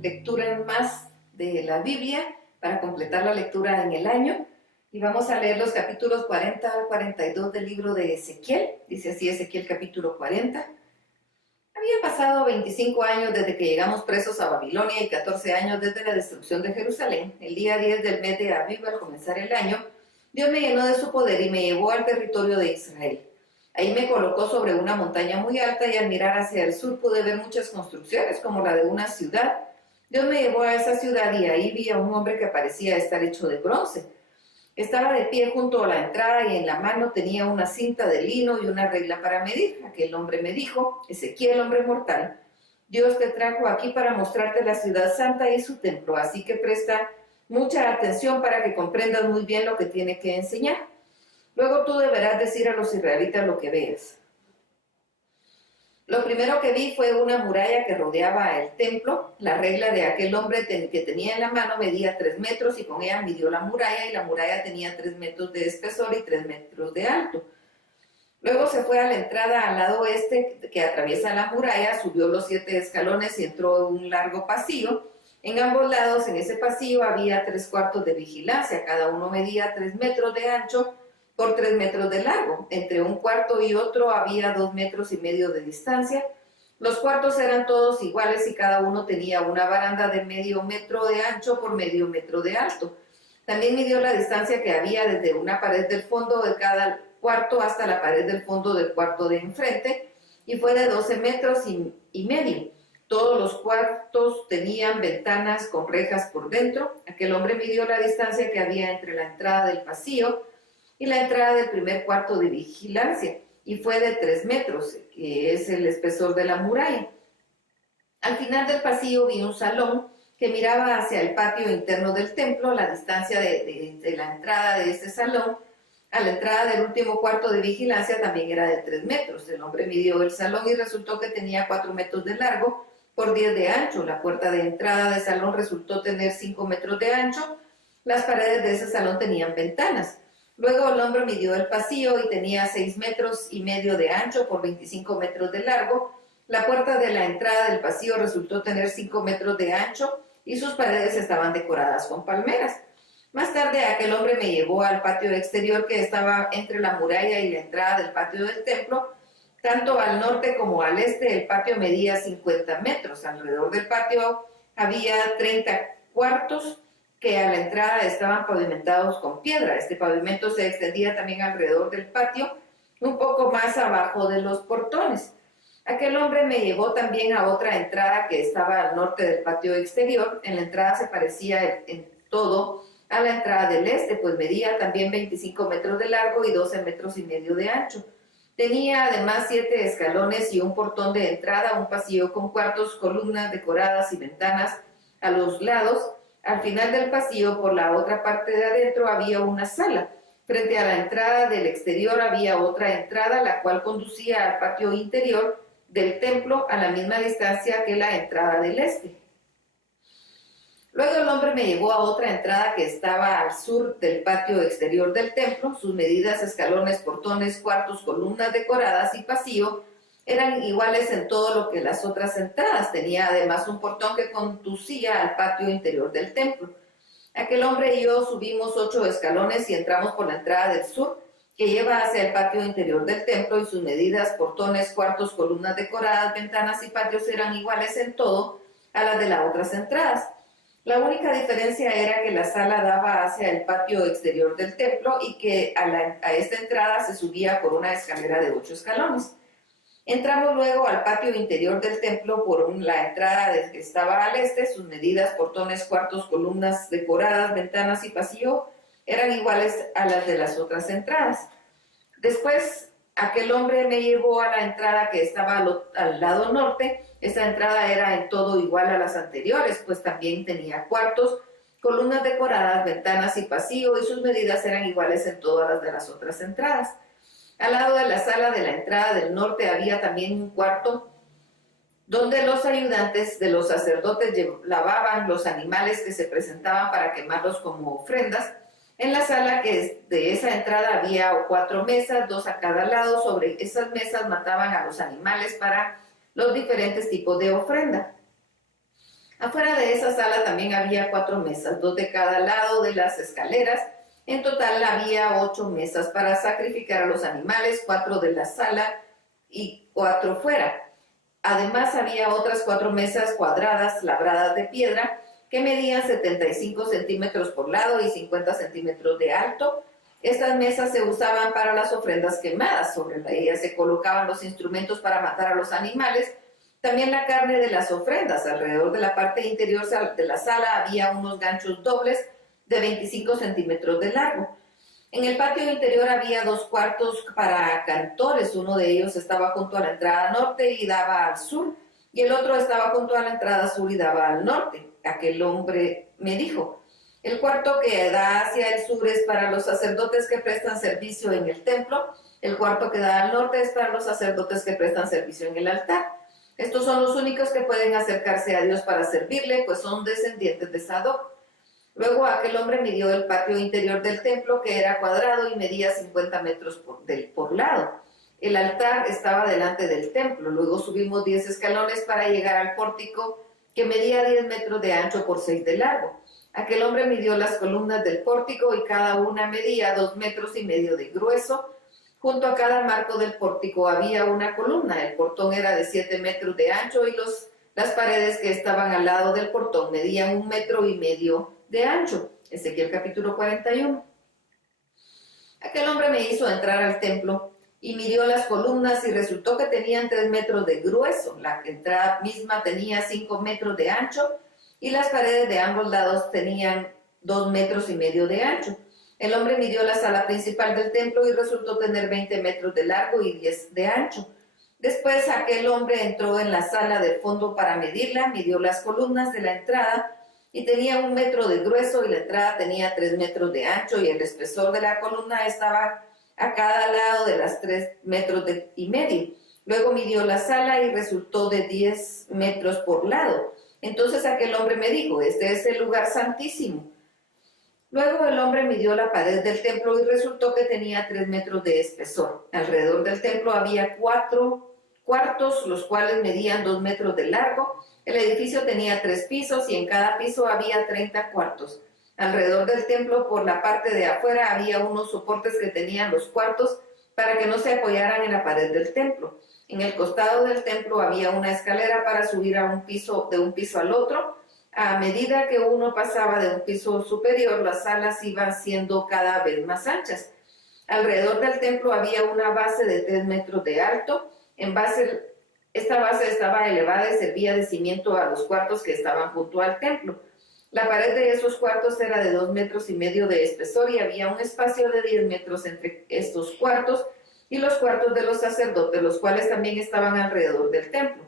lectura más de la Biblia para completar la lectura en el año. Y vamos a leer los capítulos 40 al 42 del libro de Ezequiel. Dice así Ezequiel capítulo 40. Había pasado 25 años desde que llegamos presos a Babilonia y 14 años desde la destrucción de Jerusalén. El día 10 del mes de Aviv, al comenzar el año, Dios me llenó de su poder y me llevó al territorio de Israel. Ahí me colocó sobre una montaña muy alta y al mirar hacia el sur pude ver muchas construcciones como la de una ciudad. Dios me llevó a esa ciudad y ahí vi a un hombre que parecía estar hecho de bronce. Estaba de pie junto a la entrada y en la mano tenía una cinta de lino y una regla para medir. Aquel hombre me dijo: Ezequiel, hombre mortal, Dios te trajo aquí para mostrarte la ciudad santa y su templo, así que presta mucha atención para que comprendas muy bien lo que tiene que enseñar. Luego tú deberás decir a los israelitas lo que veas. Lo primero que vi fue una muralla que rodeaba el templo. La regla de aquel hombre que tenía en la mano medía 3 metros y con ella midió la muralla, y la muralla tenía 3 metros de espesor y 3 metros de alto. Luego se fue a la entrada al lado oeste que atraviesa la muralla, subió los 7 escalones y entró en un largo pasillo. En ambos lados, en ese pasillo, había 3 cuartos de vigilancia. Cada uno medía 3 metros de ancho por 3 metros de largo. Entre un cuarto y otro había 2,5 metros de distancia. Los cuartos eran todos iguales y cada uno tenía una baranda de 0,5 metro de ancho por 0,5 metro de alto. También midió la distancia que había desde una pared del fondo de cada cuarto hasta la pared del fondo del cuarto de enfrente, y fue de 12,5 metros. Todos los cuartos tenían ventanas con rejas por dentro. Aquel hombre midió la distancia que había entre la entrada del pasillo y la entrada del primer cuarto de vigilancia, y fue de 3 metros, que es el espesor de la muralla. Al final del pasillo vi un salón que miraba hacia el patio interno del templo. La distancia de la entrada de este salón a la entrada del último cuarto de vigilancia también era de 3 metros. El hombre midió el salón y resultó que tenía 4 metros de largo por 10 de ancho. La puerta de entrada del salón resultó tener 5 metros de ancho. Las paredes de ese salón tenían ventanas. Luego el hombre midió el pasillo y tenía 6,5 metros de ancho por 25 metros de largo. La puerta de la entrada del pasillo resultó tener 5 metros de ancho y sus paredes estaban decoradas con palmeras. Más tarde aquel hombre me llevó al patio exterior que estaba entre la muralla y la entrada del patio del templo. Tanto al norte como al este el patio medía 50 metros. Alrededor del patio había 30 cuartos que a la entrada estaban pavimentados con piedra. Este pavimento se extendía también alrededor del patio, un poco más abajo de los portones. Aquel hombre me llevó también a otra entrada que estaba al norte del patio exterior. En la entrada se parecía en todo a la entrada del este, pues medía también 25 metros de largo y 12,5 metros de ancho. Tenía además 7 escalones y un portón de entrada, un pasillo con cuartos, columnas decoradas y ventanas a los lados. Al final del pasillo, por la otra parte de adentro, había una sala. Frente a la entrada del exterior había otra entrada, la cual conducía al patio interior del templo a la misma distancia que la entrada del este. Luego el hombre me llevó a otra entrada que estaba al sur del patio exterior del templo. Sus medidas, escalones, portones, cuartos, columnas decoradas y pasillo eran iguales en todo lo que las otras entradas. Tenía además un portón que conducía al patio interior del templo. Aquel hombre y yo subimos 8 escalones y entramos por la entrada del sur, que lleva hacia el patio interior del templo, y sus medidas, portones, cuartos, columnas decoradas, ventanas y patios eran iguales en todo a las de las otras entradas. La única diferencia era que la sala daba hacia el patio exterior del templo y que a esta entrada se subía por una escalera de 8 escalones. Entramos luego al patio interior del templo por la entrada que estaba al este. Sus medidas, portones, cuartos, columnas decoradas, ventanas y pasillo eran iguales a las de las otras entradas. Después, aquel hombre me llevó a la entrada que estaba al lado norte. Esta entrada era en todo igual a las anteriores, pues también tenía cuartos, columnas decoradas, ventanas y pasillo, y sus medidas eran iguales en todas las de las otras entradas. Al lado de la sala de la entrada del norte había también un cuarto donde los ayudantes de los sacerdotes lavaban los animales que se presentaban para quemarlos como ofrendas. En la sala de esa entrada había 4 mesas, 2 a cada lado. Sobre esas mesas mataban a los animales para los diferentes tipos de ofrenda. Afuera de esa sala también había 4 mesas, 2 de cada lado de las escaleras. En total había 8 mesas para sacrificar a los animales, 4 de la sala y 4 fuera. Además había otras 4 mesas cuadradas labradas de piedra que medían 75 centímetros por lado y 50 centímetros de alto. Estas mesas se usaban para las ofrendas quemadas. Sobre ellas se colocaban los instrumentos para matar a los animales, también la carne de las ofrendas. Alrededor de la parte interior de la sala había unos ganchos dobles de 25 centímetros de largo. En el patio interior había 2 cuartos para cantores. Uno de ellos estaba junto a la entrada norte y daba al sur, y el otro estaba junto a la entrada sur y daba al norte. Aquel hombre me dijo: el cuarto que da hacia el sur es para los sacerdotes que prestan servicio en el templo. El cuarto que da al norte es para los sacerdotes que prestan servicio en el altar. Estos son los únicos que pueden acercarse a Dios para servirle, pues son descendientes de Sadoc. Luego aquel hombre midió el patio interior del templo, que era cuadrado y medía 50 metros por lado. El altar estaba delante del templo. Luego subimos 10 escalones para llegar al pórtico, que medía 10 metros de ancho por 6 de largo. Aquel hombre midió las columnas del pórtico y cada una medía 2 metros y medio de grueso. Junto a cada marco del pórtico había una columna. El portón era de 7 metros de ancho y las paredes que estaban al lado del portón medían 1 metro y medio de ancho. Ezequiel capítulo 41. Aquel hombre me hizo entrar al templo y midió las columnas y resultó que tenían 3 metros de grueso. La entrada misma tenía 5 metros de ancho y las paredes de ambos lados tenían 2 metros y medio de ancho. El hombre midió la sala principal del templo y resultó tener 20 metros de largo y 10 de ancho. Después aquel hombre entró en la sala del fondo para medirla, midió las columnas de la entrada y tenía 1 metro de grueso y la entrada tenía 3 metros de ancho y el espesor de la columna estaba a cada lado de las 3 metros y medio. Luego midió la sala y resultó de 10 metros por lado. Entonces aquel hombre me dijo: este es el lugar santísimo. Luego el hombre midió la pared del templo y resultó que tenía 3 metros de espesor. Alrededor del templo había 4 cuartos, los cuales medían 2 metros de largo. El edificio tenía 3 pisos y en cada piso había 30 cuartos. Alrededor del templo, por la parte de afuera, había unos soportes que tenían los cuartos para que no se apoyaran en la pared del templo. En el costado del templo había una escalera para subir a de un piso al otro. A medida que uno pasaba de un piso superior, las salas iban siendo cada vez más anchas. Alrededor del templo había una base de 3 metros de alto. Esta base estaba elevada y servía de cimiento a los cuartos que estaban junto al templo. La pared de esos cuartos era de 2 metros y medio de espesor y había un espacio de 10 metros entre estos cuartos y los cuartos de los sacerdotes, los cuales también estaban alrededor del templo.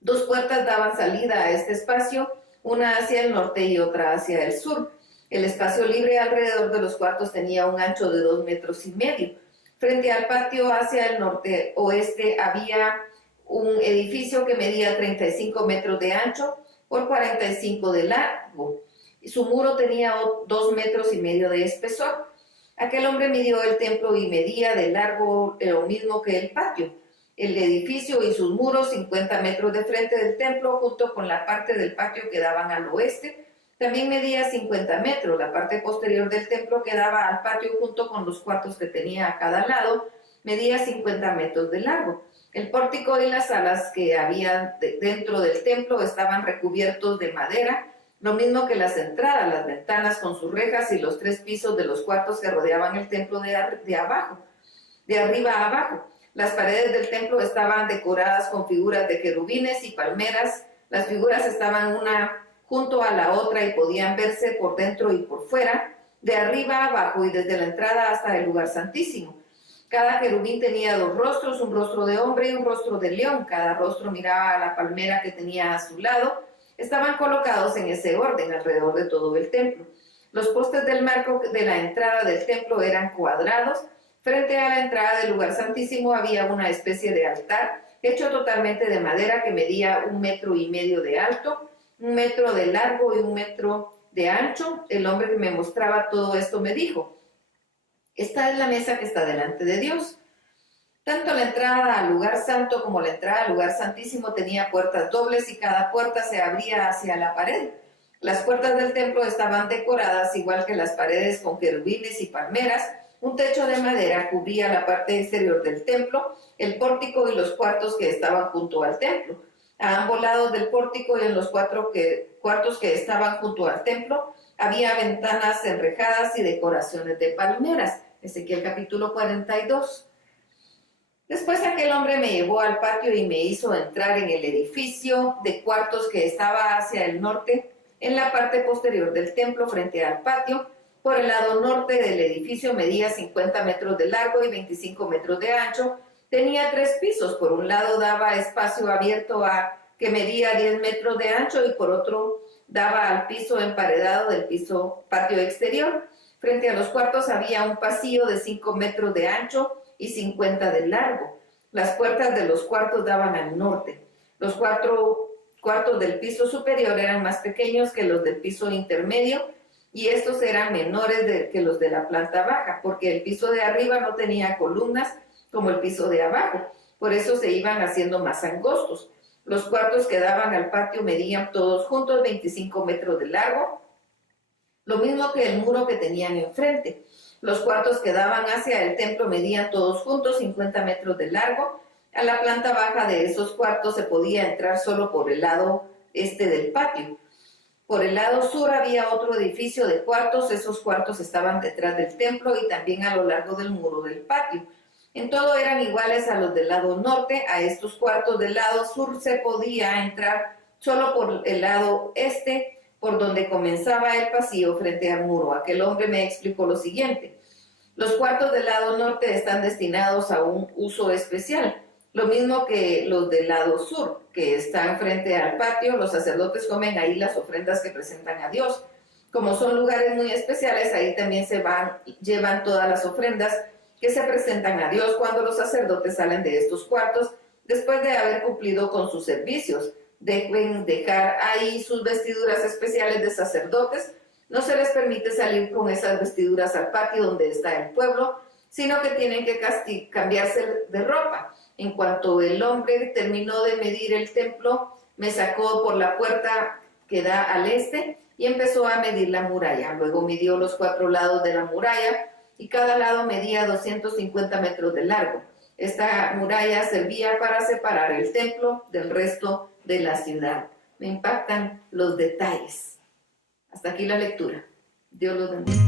2 puertas daban salida a este espacio, una hacia el norte y otra hacia el sur. El espacio libre alrededor de los cuartos tenía un ancho de 2 metros y medio. Frente al patio hacia el norte-oeste había un edificio que medía 35 metros de ancho por 45 de largo. Su muro tenía 2 metros y medio de espesor. Aquel hombre midió el templo y medía de largo lo mismo que el patio. El edificio y sus muros, 50 metros de frente del templo, junto con la parte del patio que daban al oeste, también medía 50 metros. La parte posterior del templo que daba al patio, junto con los cuartos que tenía a cada lado, medía 50 metros de largo. El pórtico y las salas que había dentro del templo estaban recubiertos de madera, lo mismo que las entradas, las ventanas con sus rejas y los 3 pisos de los cuartos que rodeaban el templo de arriba a abajo. Las paredes del templo estaban decoradas con figuras de querubines y palmeras. Las figuras estaban una junto a la otra y podían verse por dentro y por fuera, de arriba a abajo y desde la entrada hasta el lugar santísimo. Cada querubín tenía 2 rostros, un rostro de hombre y un rostro de león. Cada rostro miraba a la palmera que tenía a su lado. Estaban colocados en ese orden alrededor de todo el templo. Los postes del marco de la entrada del templo eran cuadrados. Frente a la entrada del lugar santísimo había una especie de altar hecho totalmente de madera que medía 1 metro y medio de alto, 1 metro de largo y 1 metro de ancho. El hombre que me mostraba todo esto me dijo: esta es la mesa que está delante de Dios. Tanto la entrada al lugar santo como la entrada al lugar santísimo tenía puertas dobles y cada puerta se abría hacia la pared. Las puertas del templo estaban decoradas igual que las paredes con querubines y palmeras. Un techo de madera cubría la parte exterior del templo, el pórtico y los cuartos que estaban junto al templo. A ambos lados del pórtico y en los cuartos que estaban junto al templo había ventanas enrejadas y decoraciones de palmeras. Ezequiel capítulo 42. Después aquel hombre me llevó al patio y me hizo entrar en el edificio de cuartos que estaba hacia el norte, en la parte posterior del templo frente al patio. Por el lado norte del edificio medía 50 metros de largo y 25 metros de ancho. Tenía 3 pisos. Por un lado daba espacio abierto que medía 10 metros de ancho y por otro daba al piso emparedado del patio exterior. Frente a los cuartos había un pasillo de 5 metros de ancho y 50 de largo. Las puertas de los cuartos daban al norte. Los 4 cuartos del piso superior eran más pequeños que los del piso intermedio y estos eran menores que los de la planta baja, porque el piso de arriba no tenía columnas como el piso de abajo. Por eso se iban haciendo más angostos. Los cuartos que daban al patio medían todos juntos 25 metros de largo, lo mismo que el muro que tenían enfrente. Los cuartos que daban hacia el templo medían todos juntos 50 metros de largo. A la planta baja de esos cuartos se podía entrar solo por el lado este del patio. Por el lado sur había otro edificio de cuartos. Esos cuartos estaban detrás del templo y también a lo largo del muro del patio. En todo eran iguales a los del lado norte. A estos cuartos del lado sur se podía entrar solo por el lado este, por donde comenzaba el pasillo frente al muro. Aquel hombre me explicó lo siguiente: los cuartos del lado norte están destinados a un uso especial, lo mismo que los del lado sur, que están frente al patio. Los sacerdotes comen ahí las ofrendas que presentan a Dios. Como son lugares muy especiales, ahí también llevan todas las ofrendas que se presentan a Dios cuando los sacerdotes salen de estos cuartos después de haber cumplido con sus servicios. Deben dejar ahí sus vestiduras especiales de sacerdotes. No se les permite salir con esas vestiduras al patio donde está el pueblo, sino que tienen que cambiarse de ropa. En cuanto el hombre terminó de medir el templo, me sacó por la puerta que da al este y empezó a medir la muralla. Luego midió los 4 lados de la muralla y cada lado medía 250 metros de largo. Esta muralla servía para separar el templo del resto de la ciudad. Me impactan los detalles. Hasta aquí la lectura. Dios los bendiga.